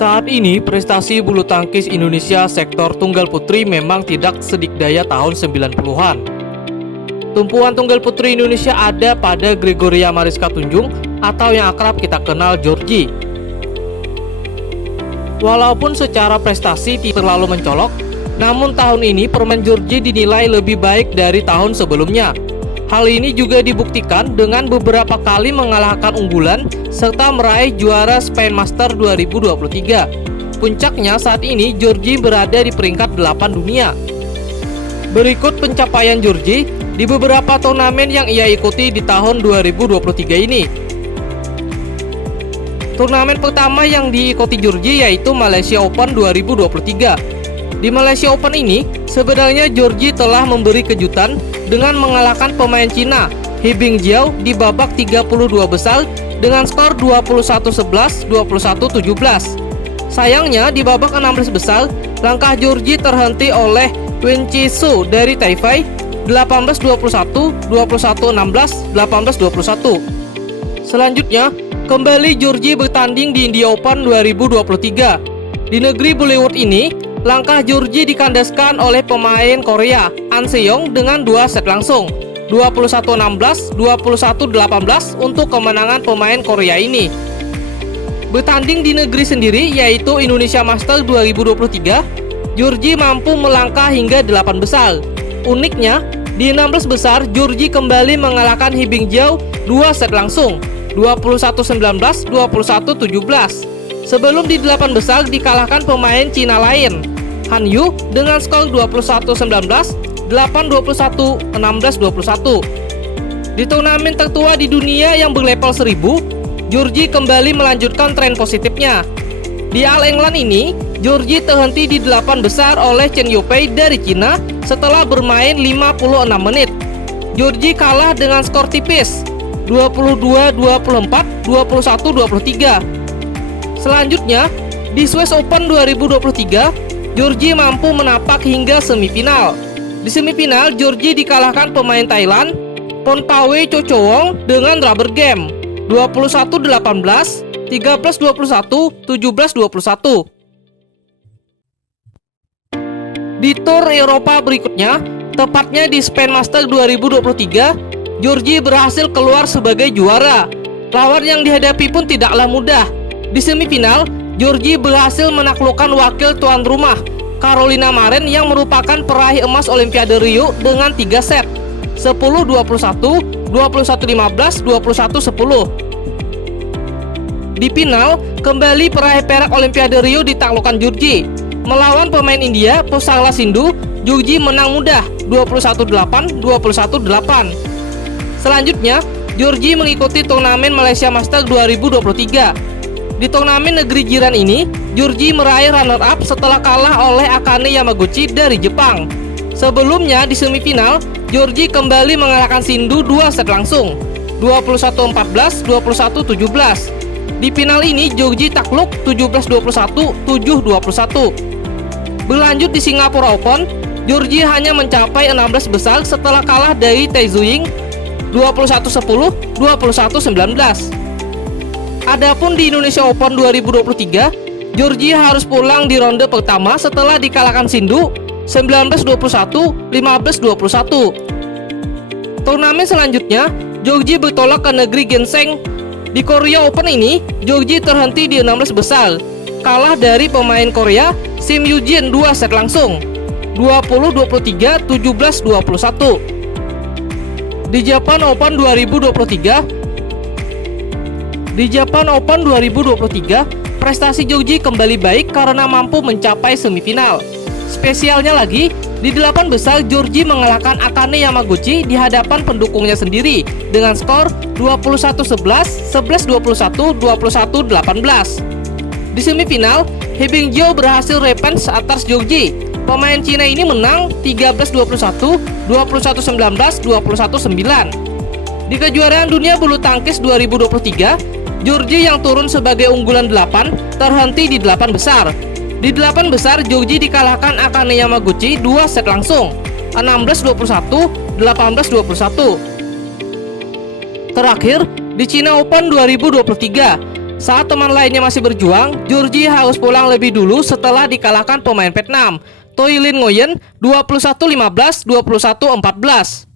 Saat ini, prestasi bulu tangkis Indonesia sektor tunggal putri memang tidak sedikdaya tahun 90-an. Tumpuan tunggal putri Indonesia ada pada Gregoria Mariska Tunjung atau yang akrab kita kenal Georgie. Walaupun secara prestasi tidak terlalu mencolok, namun tahun ini permain Georgie dinilai lebih baik dari tahun sebelumnya. Hal ini juga dibuktikan dengan beberapa kali mengalahkan unggulan serta meraih juara Spain Master 2023. Puncaknya saat ini Georgie berada di peringkat 8 dunia. Berikut pencapaian Georgie di beberapa turnamen yang ia ikuti di tahun 2023 ini. Turnamen pertama yang diikuti Georgie yaitu Malaysia Open 2023. Di Malaysia Open ini, sebenarnya Georgie telah memberi kejutan dengan mengalahkan pemain Cina, He Bingjiao di babak 32 besar dengan skor 21-11, 21-17. Sayangnya di babak 16 besar, langkah Georgie terhenti oleh Wen Chi-soo dari Taipei 18-21, 21-16, 18-21. Selanjutnya, kembali Georgie bertanding di India Open 2023. Di negeri Bollywood ini, langkah Georgie dikandaskan oleh pemain Korea An Se-young dengan 2 set langsung 21-16, 21-18 untuk kemenangan pemain Korea ini. Bertanding di negeri sendiri yaitu Indonesia Master 2023, Georgie mampu melangkah hingga 8 besar. Uniknya, di 16 besar Georgie kembali mengalahkan He Bingjiao 2 set langsung 21-19, 21-17. Sebelum di 8 besar dikalahkan pemain Cina lain, Han Yu dengan skor 21-19, 8-21, 16-21. Di turnamen tertua di dunia yang berlevel 1000, Georgie kembali melanjutkan tren positifnya. Di All England ini, Georgie terhenti di 8 besar oleh Chen Yufei dari Cina setelah bermain 56 menit. Georgie kalah dengan skor tipis 22-24, 21-23. Selanjutnya, di Swiss Open 2023, Georgie mampu menapak hingga semifinal. Di semifinal, Georgie dikalahkan pemain Thailand, Ponpawe Chocowong dengan rubber game 21-18, 13-21, 17-21. Di Tour Eropa berikutnya, tepatnya di Spain Master 2023, Georgie berhasil keluar sebagai juara. Lawan yang dihadapi pun tidaklah mudah. Di semifinal, Georgie berhasil menaklukkan wakil tuan rumah, Carolina Marin yang merupakan peraih emas Olimpiade Rio dengan 3 set 10-21, 21-15, 21-10. Di final, kembali peraih perak Olimpiade Rio ditaklukkan Georgie. Melawan pemain India, Posala Sindhu, Georgie menang mudah 21-8, 21-8. Selanjutnya, Georgie mengikuti turnamen Malaysia Master 2023. Di turnamen negeri jiran ini, Georgie meraih runner-up setelah kalah oleh Akane Yamaguchi dari Jepang. Sebelumnya di semifinal, Georgie kembali mengalahkan Sindhu 2 set langsung 21-14, 21-17. Di final ini, Georgie takluk 17-21, 7-21. Berlanjut di Singapura Open, Georgie hanya mencapai 16 besar setelah kalah dari Tai Tzu-ying 21-10, 21-19. Adapun di Indonesia Open 2023, Georgie harus pulang di ronde pertama setelah dikalahkan Sindhu 19-21, 15-21. Turnamen selanjutnya, Georgie bertolak ke negeri Ginseng. Di Korea Open ini, Georgie terhenti di 16 besar, kalah dari pemain Korea Sim Yoo-jin 2 set langsung 20-23, 17-21. Di Japan Open 2023, prestasi Georgie kembali baik karena mampu mencapai semifinal. Spesialnya lagi, di 8 besar Georgie mengalahkan Akane Yamaguchi di hadapan pendukungnya sendiri dengan skor 21-11, 11-21, 21-18. Di semifinal, He Bingjiao berhasil revenge atas Georgie. Pemain Cina ini menang 13-21, 21-19, 21-9. Di kejuaraan dunia bulu tangkis 2023, Georgie yang turun sebagai unggulan 8 terhenti di 8 besar. Di 8 besar, Georgie dikalahkan Akane Yamaguchi 2 set langsung 16-21, 18-21. Terakhir, di China Open 2023, Saat teman lainnya masih berjuang, Georgie harus pulang lebih dulu setelah dikalahkan pemain Vietnam, Toi Lin Nguyen 21-15, 21-14.